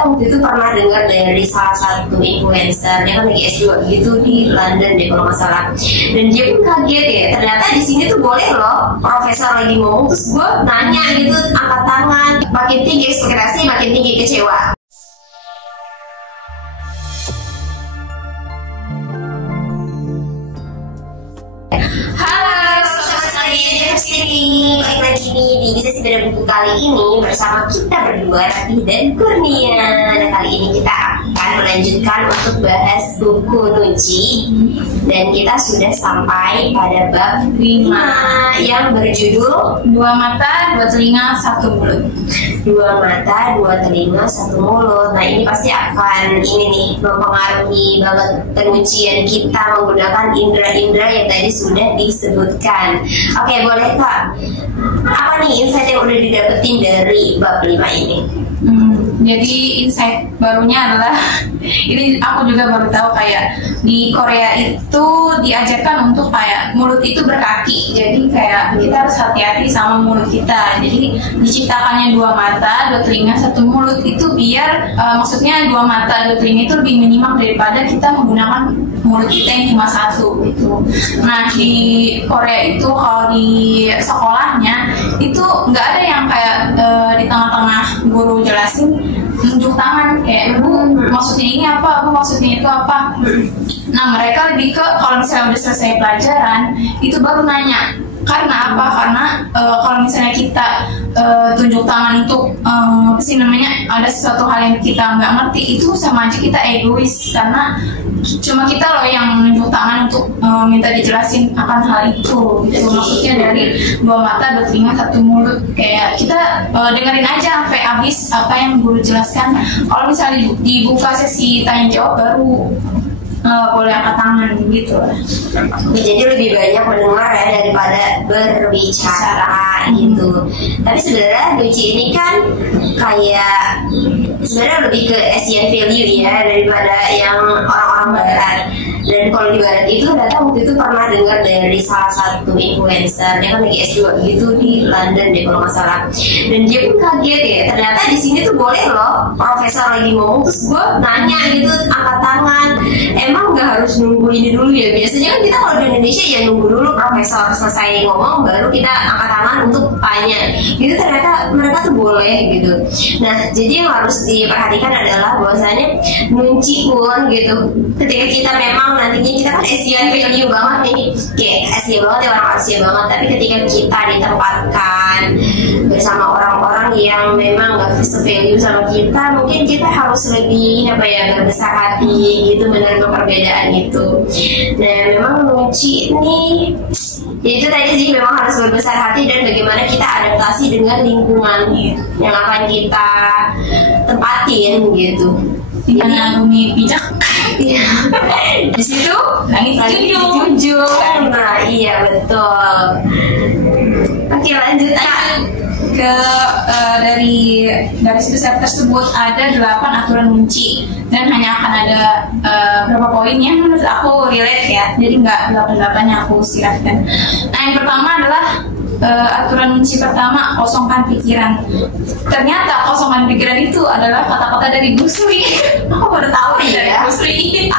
ternyata waktu itu pernah dengar dari salah satu influencer, dia kan lagi S2 gitu di London deh kalau nggak salah. Dan dia pun kaget ya, ternyata di sini tuh boleh loh profesor lagi ngomong, terus gue nanya gitu, angkat tangan, makin tinggi ekspektasi, makin tinggi kecewa. Halo, sobat University, balik lagi nih di Bisa Sih Beda Buku kali ini bersama kita berdua, Rati dan Kurnia. Dan kali ini kita akan melanjutkan untuk bahas buku Nunci. Dan kita sudah sampai pada bab 5 yang berjudul Dua mata, dua telinga, satu mulut. Dua mata, dua telinga, satu mulut. Nah ini pasti akan ini nih mempengaruhi banget penuncian kita menggunakan indera-indera yang tadi sudah disebutkan. Oke, boleh Kak, apa nih insight yang udah didapetin dari bab 5 ini? Jadi insight barunya adalah ini aku juga baru tahu kayak di Korea itu diajarkan untuk kayak mulut itu berkaki. Jadi kayak kita harus hati-hati sama mulut kita. Jadi diciptakannya dua mata, dua telinga, satu mulut itu biar maksudnya dua mata, dua telinga itu lebih minimal daripada kita menggunakan mulut kita yang cuma satu gitu. Nah di Korea itu kalau di sekolahnya itu nggak ada yang kayak di tengah-tengah guru jelasin nunjuk tangan kayak maksudnya ini apa, aku maksudnya itu apa. Nah mereka lebih ke kalau misalnya udah selesai pelajaran itu baru nanya. Karena apa? Karena kalau misalnya kita tunjuk tangan untuk apa sih namanya, ada sesuatu hal yang kita nggak ngerti, itu sama aja kita egois, karena cuma kita loh yang menunjuk tangan untuk minta dijelasin akan hal itu gitu. Maksudnya dari dua mata, dua telinga, satu mulut, kayak kita dengerin aja sampai habis apa yang guru jelaskan. Kalau misalnya dibuka sesi tanya jawab baru boleh angkat tangan gitu. Jadi lebih banyak mendengar ya daripada berbicara gitu. Tapi sebenarnya Nunci ini kan kayak sebenarnya lebih ke Asian value ya daripada yang orang-orang Barat. Dan kalau di Barat itu ternyata waktu itu pernah dengar dari salah satu influencer, dia kan lagi S2 gitu di London deh kalau nggak salah. Dan dia pun kaget ya, ternyata di sini tuh boleh loh profesor lagi ngomong, terus gue nanya gitu, angkat tangan. Emang nggak harus nunggu ini dulu ya? Biasanya kan kita kalau di Indonesia ya nunggu dulu profesor selesai ngomong baru kita angkat tangan untuk tanya. Gitu ternyata mereka tuh boleh gitu. Nah jadi yang harus diperhatikan adalah bahwasanya Nunci pun gitu, ketika kita memang nantinya kita kan Asian value banget nih, kayak Asia banget ya, orang Asia banget. Tapi ketika kita ditempatkan bersama orang-orang yang memang gak value sama kita, mungkin kita harus lebih apa ya, berbesar hati gitu menerima perbedaan itu. Nah memang Nunci ini ya itu tadi sih, memang harus berbesar hati dan bagaimana kita adaptasi dengan lingkungan yang akan kita tempatin gitu. Di mana bumi pijak, iya. Di situ langit dijunjung. Nah iya betul. Oke lanjut Kak. ke dari situs tersebut ada 8 aturan Nunci dan hanya akan ada beberapa poin yang menurut aku relate ya, jadi nggak 8-8-nya aku sirahkan. Nah yang pertama adalah aturan Nunci pertama, kosongkan pikiran. Ternyata kosongkan pikiran itu adalah kata-kata dari Bruce Lee. Aku baru tahu nih dari Bruce Lee.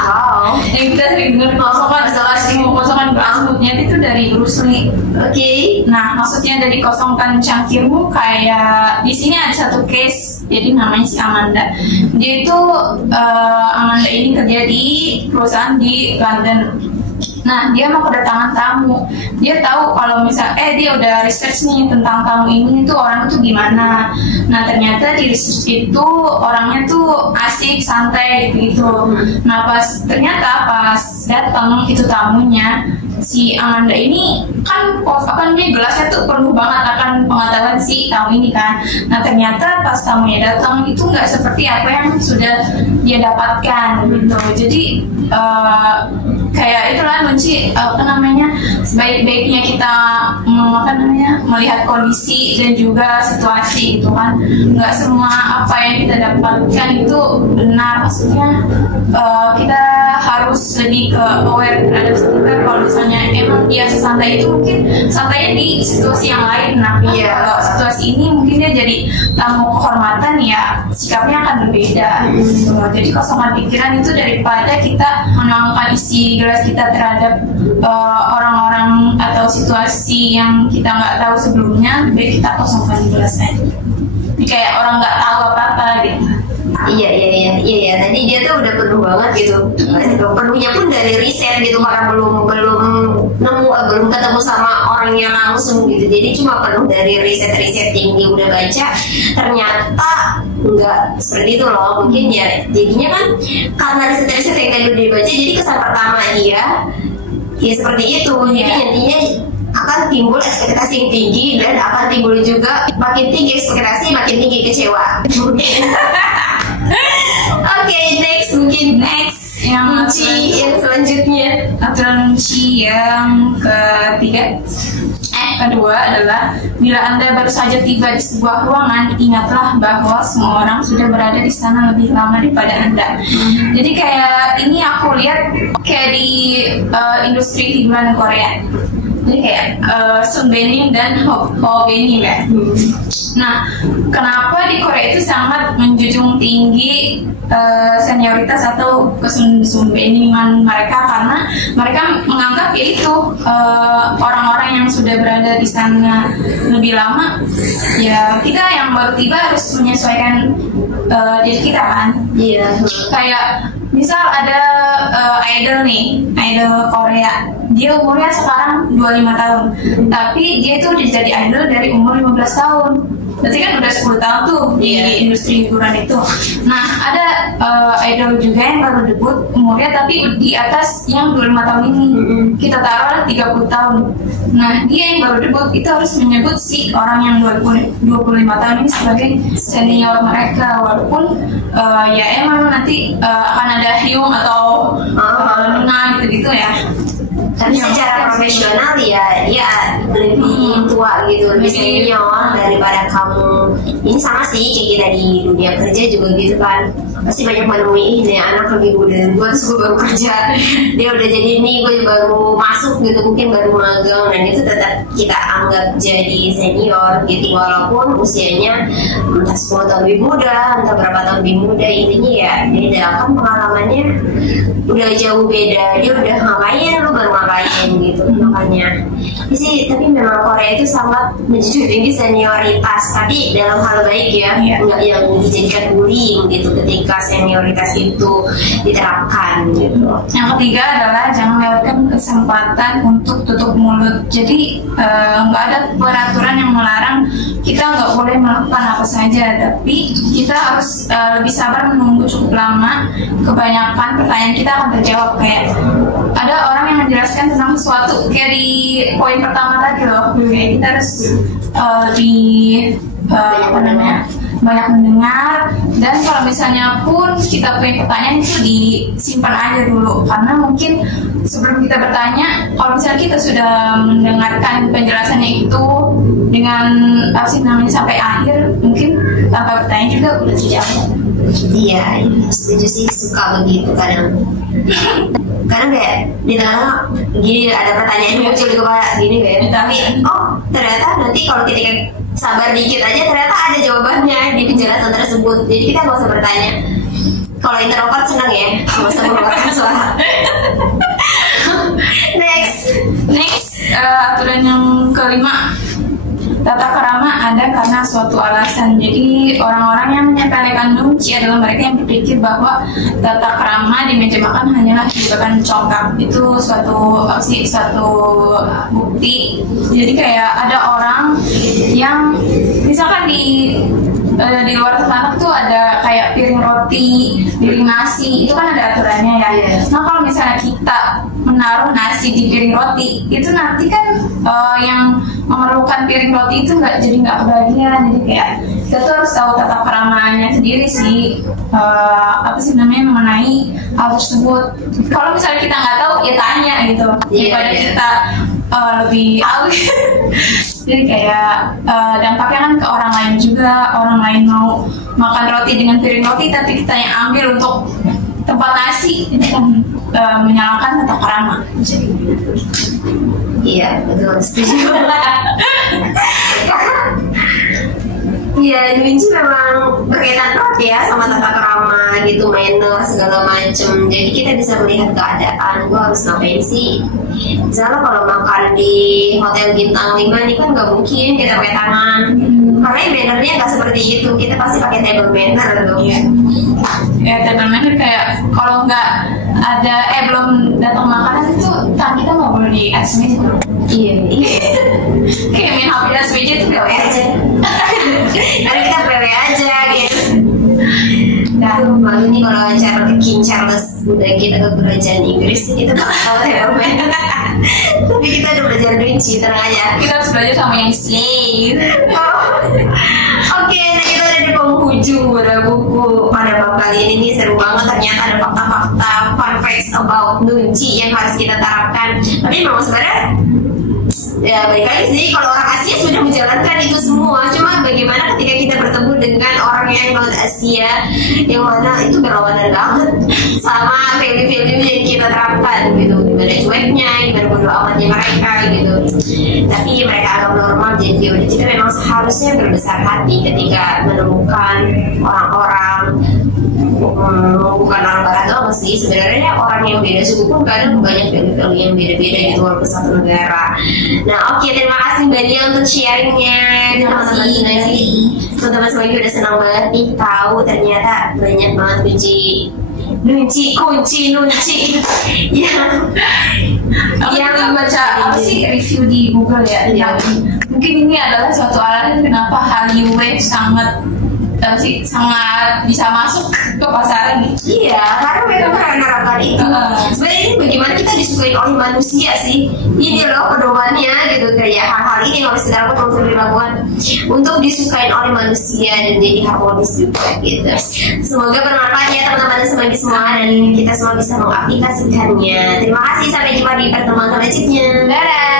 Yang kita sering dengar kosongkan rambutnya itu dari Bruce Lee. Oke. Nah maksudnya dari kosongkan cangkirmu, kayak di sini ada satu case. Jadi namanya si Amanda. Dia itu Amanda ini kerja di perusahaan di London. Nah dia mau kedatangan tamu, dia tahu kalau misal dia udah research nih tentang tamu ini tuh orang itu gimana. Nah ternyata di research itu orangnya tuh asik, santai gitu. Nah ternyata pas datang itu tamunya, si Amanda ini kan gelasnya tuh penuh banget akan pengetahuan si tamu ini kan. Nah ternyata pas tamunya datang itu nggak seperti apa yang sudah dia dapatkan gitu. Jadi kayak itulah Nunci, sebaik-baiknya kita melihat kondisi dan juga situasi gitu kan. Nggak semua apa yang kita dapatkan itu benar, maksudnya kita harus lebih ke aware terhadap sekitar. Kalau misalnya emang dia sesantai itu, mungkin santainya di situasi yang lain. Nah kalau situasi ini mungkin dia jadi tamu kehormatan, ya sikapnya akan berbeda gitu. Jadi kosongan pikiran itu daripada kita menuangkan isi gelas kita terhadap orang-orang atau situasi yang kita nggak tahu sebelumnya, lebih kita kosongkan di gelas aja. Jadi kayak orang nggak tahu apa-apa gitu. Iya. Tadi dia tuh udah penuh banget gitu. Penuhnya pun dari riset gitu, karena belum ketemu sama orangnya langsung gitu. Jadi cuma penuh dari riset yang dia udah baca. Ternyata enggak seperti itu loh. Mungkin ya jadinya kan karena riset yang tadi udah dibaca, jadi kesan pertama dia ya seperti itu. Jadi nantinya akan timbul ekspektasi yang tinggi, dan akan timbul juga makin tinggi ekspektasi, makin tinggi kecewa. Oke, next yang selanjutnya, aturan Nunci yang kedua adalah, bila Anda baru saja tiba di sebuah ruangan, ingatlah bahwa semua orang sudah berada di sana lebih lama daripada Anda. Jadi kayak ini aku lihat kayak di industri hiburan Korea. Jadi kayak Sun Benim dan Ho Benim ya. Nah, kenapa di Korea itu sangat menjunjung tinggi senioritas atau kesumbeniman mereka? Karena mereka menganggap yaitu orang-orang yang sudah berada di sana lebih lama, ya kita yang baru tiba harus menyesuaikan diri kita kan. Kayak misal ada idol Korea, dia umurnya sekarang 25 tahun, tapi dia itu udah jadi idol dari umur 15 tahun. Berarti kan udah 10 tahun tuh di industri hiburan itu. Nah, ada idol juga yang baru debut umurnya tapi di atas yang 25 tahun ini. Kita taruh 30 tahun. Nah, dia yang baru debut itu harus menyebut si orang yang 25 tahun ini sebagai senior mereka. Walaupun ya emang nanti akan ada Hyung atau Luna gitu-gitu ya. Tapi secara profesional ya dia lebih tua gitu, lebih senior daripada kamu. Ini sama sih kayak kita di dunia kerja juga gitu kan. Pasti banyak menemui ini anak lebih muda dari gue, terus gue baru kerja, dia udah jadi ini, gue baru masuk gitu, mungkin baru magang, dan itu tetap kita anggap jadi senior gitu, walaupun usianya entah 10 tahun lebih muda, entah berapa tahun lebih muda. Intinya ya beda kan pengalamannya, udah jauh beda. Dia udah ngapain, lu baru ngapain gitu. Makanya sih, tapi memang Korea itu sangat menjunjung tinggi senioritas, tapi dalam hal baik ya, nggak yang dijadikan bullying gitu ketika senioritas itu diterapkan gitu. Yang ketiga adalah jangan lewatkan kesempatan untuk tutup mulut. Jadi nggak ada peraturan yang melarang kita nggak boleh melakukan apa saja, tapi kita harus lebih sabar menunggu cukup lama. Kebanyakan pertanyaan kita akan terjawab. Kayak ada orang yang menjelaskan tentang sesuatu kayak di poin pertama tadi loh, kayak kita harus banyak mendengar, dan kalau misalnya pun kita punya pertanyaan itu disimpan aja dulu, karena mungkin sebelum kita bertanya, kalau misalnya kita sudah mendengarkan penjelasannya itu dengan sampai akhir, mungkin tanpa bertanya juga udah terjawab. Iya, setuju sih, suka begitu kadang. Karena kayak di tengah gini ada pertanyaan muncul di kepala gini kayak, tapi ternyata nanti kalau kita sabar dikit aja ternyata ada jawabannya di penjelasan tersebut. Jadi kita nggak usah bertanya. Kalau introvert senang ya, nggak usah mengeluarkan suara. Next, aturan yang kelima, tata krama ada karena suatu alasan. Jadi orang-orang yang menyepelekan Nunci adalah mereka yang berpikir bahwa tata krama di meja makan hanyalah jebakan congkak. Itu suatu bukti. Jadi kayak ada orang yang misalkan di luar tempat tuh ada kayak piring roti, piring nasi, itu kan ada aturannya ya. Nah kalau misalnya kita menaruh nasi di piring roti, itu nanti kan yang memerlukan piring roti itu jadi nggak kebagian. Jadi kayak kita tuh harus tahu tata keramaannya sendiri sih, apa sih namanya, mengenai hal tersebut. Kalau misalnya kita nggak tahu ya tanya gitu, daripada kita lebih tahu. Jadi kayak dampaknya kan ke orang lain juga. Orang lain mau makan roti dengan piring roti tapi kita yang ambil untuk tempat nasi, ini kan menyalahkan tata krama. Iya, betul, setuju. Iya, Nunci memang berkaitan erat ya sama tata krama gitu, manner segala macem. Jadi kita bisa melihat keadaan, gua harus ngapain sih. Misalnya kalau makan di hotel bintang 5 ini kan nggak mungkin kita pakai tangan, karena mannernya nggak seperti itu. Kita pasti pakai table manner tuh. Iya. Ya table manner kayak kalau nggak ada belum datang makanan itu tangan kita nggak boleh di atas meja. Iya. Kayak main HP di atas meja itu PW aja. Karena kita PW aja gitu. Nah, malu nih kalau acara King Charles udah kita ke kerajaan Inggris kita bakal tahu table manner. Tapi kita udah belajar Nunci, tenang aja. Kita harus belajar sama yang slave. Oke, nah kita udah di penghujung udah buku pada bab kali ini nih, seru banget. Ternyata ada fakta-fakta, fun facts about Nunci yang harus kita terapkan. Tapi memang sebenarnya ya baik lagi sih, kalau orang Asia sudah menjalankan itu semua. Cuma bagaimana ketika kita bertemu dengan orang yang non Asia, yang mana itu berlawanan banget sama value-value yang kita terapkan gitu. Gimana cueknya, gimana bodo amatnya mereka gitu. Tapi mereka anggap normal. Jadi udah, kita memang seharusnya berbesar hati ketika menemukan orang-orang, bukan orang barat doang sih, sebenarnya orang yang beda suku pun kadang banyak value-value yang beda-beda gitu walaupun satu negara. Nah oke, terima kasih Mbak Dia untuk sharingnya. Teman-teman semuanya udah senang banget nih tahu ternyata banyak banget kunci yang baca apa sih review di Google ya. Mungkin ini adalah suatu alasan kenapa Hallyu Wave sangat bisa masuk ke pasaran nih. Iya, karena mereka pernah menerapkan itu. Sebenarnya ini bagaimana kita disukai oleh manusia sih. Ini loh pedomannya gitu, kayak hal-hal ini yang harus kita lakukan untuk dilakukan untuk disukai oleh manusia dan jadi harmonis juga gitu. Semoga bermanfaat ya teman-teman semua dan kita semua bisa mengaplikasikannya. Terima kasih, sampai jumpa di pertemuan selanjutnya. Dadah.